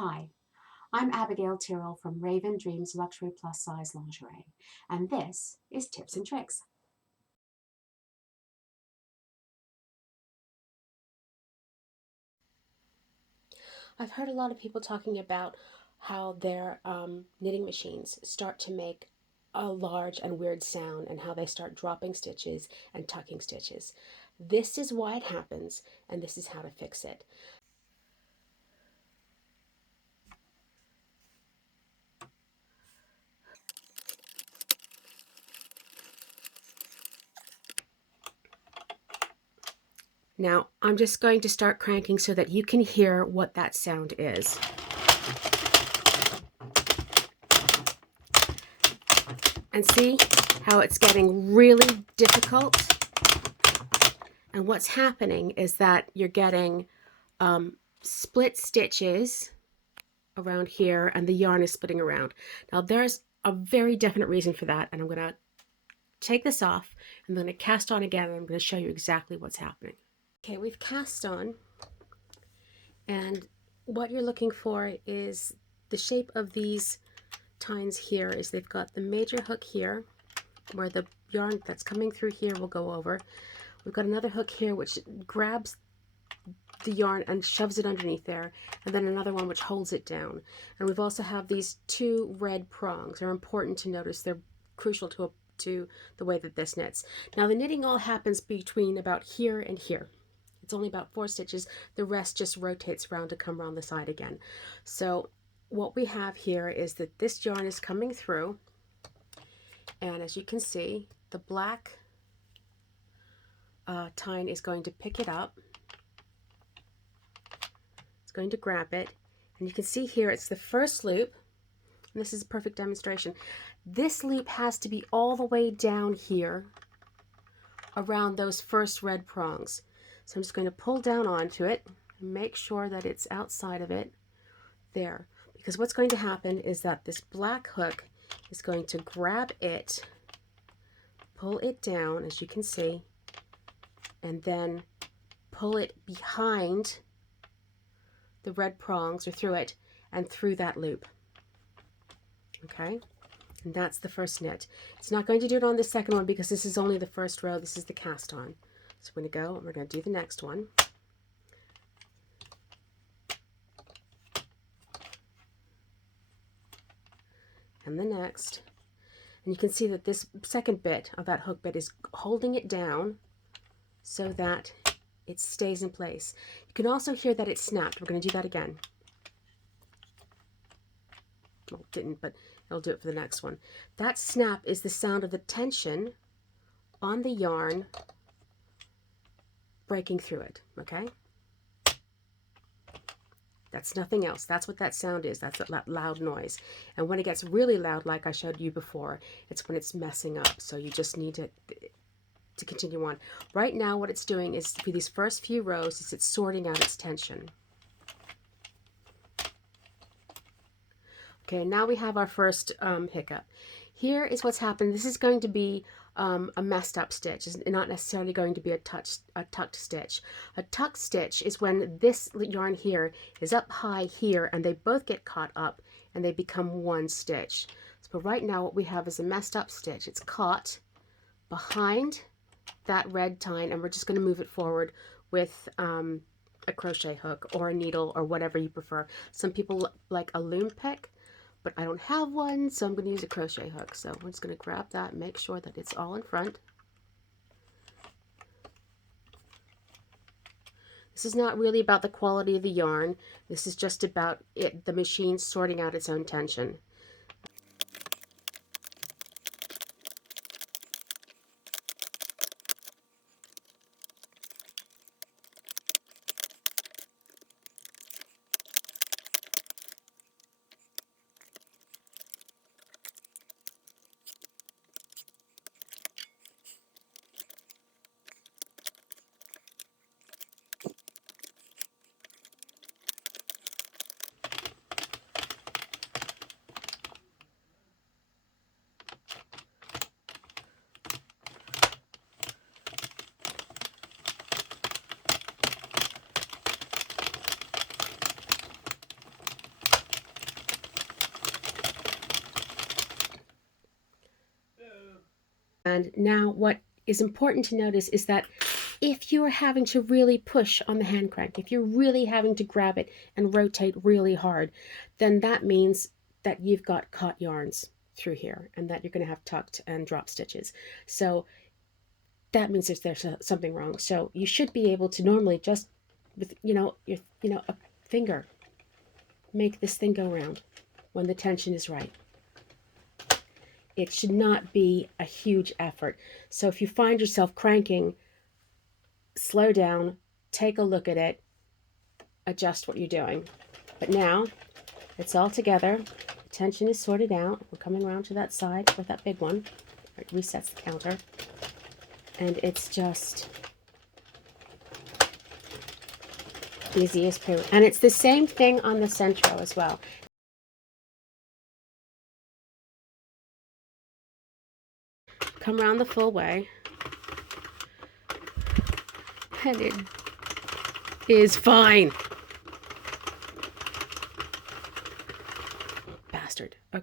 Hi, I'm Abigail Tyrrell from Raven Dreams Luxury Plus Size Lingerie, and this is Tips and Tricks. I've heard a lot of people talking about how their knitting machines start to make a large and weird sound and how they start dropping stitches and tucking stitches. This is why it happens, and this is how to fix it. Now, I'm just going to start cranking so that you can hear what that sound is. And see how it's getting really difficult? And what's happening is that you're getting split stitches around here and the yarn is splitting around. Now there's a very definite reason for that, and I'm going to take this off and I'm going to cast on again, and I'm going to show you exactly what's happening. Okay, we've cast on, and what you're looking for is the shape of these tines here is they've got the major hook here where the yarn that's coming through here will go over. We've got another hook here which grabs the yarn and shoves it underneath there, and then another one which holds it down. And we've also have these two red prongs. They're important to notice. They're crucial to the way that this knits. Now the knitting all happens between about here and here. It's only about 4 stitches. The rest just rotates around to come around the side again. So what we have here is that this yarn is coming through, and as you can see, the black tine is going to pick it up. It's going to grab it, and you can see here it's the first loop, and this is a perfect demonstration. This loop has to be all the way down here around those first red prongs. So I'm just going to pull down onto it and make sure that it's outside of it there, because what's going to happen is that this black hook is going to grab it, pull it down as you can see, and then pull it behind the red prongs or through it and through that loop. Okay, and that's the first knit. It's not going to do it on the second one because this is only the first row. This is the cast on. So we're going to go and we're going to do the next one. And the next. And you can see that this second bit of that hook bit is holding it down so that it stays in place. You can also hear that it snapped. We're going to do that again. Well, it didn't, but it'll do it for the next one. That snap is the sound of the tension on the yarn breaking through it, okay? That's nothing else. That's what that sound is. That's that loud noise. And when it gets really loud, like I showed you before, it's when it's messing up. So you just need to continue on. Right now, what it's doing is for these first few rows, is it's sorting out its tension. Okay, now we have our first hiccup. Here is what's happened. This is going to be a messed up stitch. It's not necessarily going to be a tucked stitch. A tucked stitch is when this yarn here is up high here and they both get caught up and they become one stitch. So right now what we have is a messed up stitch. It's caught behind that red tine, and we're just going to move it forward with a crochet hook or a needle or whatever you prefer. Some people like a loom pick, but I don't have one, so I'm going to use a crochet hook. So I'm just going to grab that and make sure that it's all in front. This is not really about the quality of the yarn. This is just about the machine sorting out its own tension. And now what is important to notice is that if you are having to really push on the hand crank, if you're really having to grab it and rotate really hard, then that means that you've got caught yarns through here and that you're going to have tucked and drop stitches. So that means there's something wrong. So you should be able to normally just with a finger make this thing go round when the tension is right. It should not be a huge effort. So if you find yourself cranking, slow down, take a look at it, adjust what you're doing. But now it's all together. Tension is sorted out. We're coming around to that side with that big one. It resets the counter. And it's just easy as poo. And it's the same thing on the Sentro as well. Come around the full way. And it is fine. Bastard. Okay.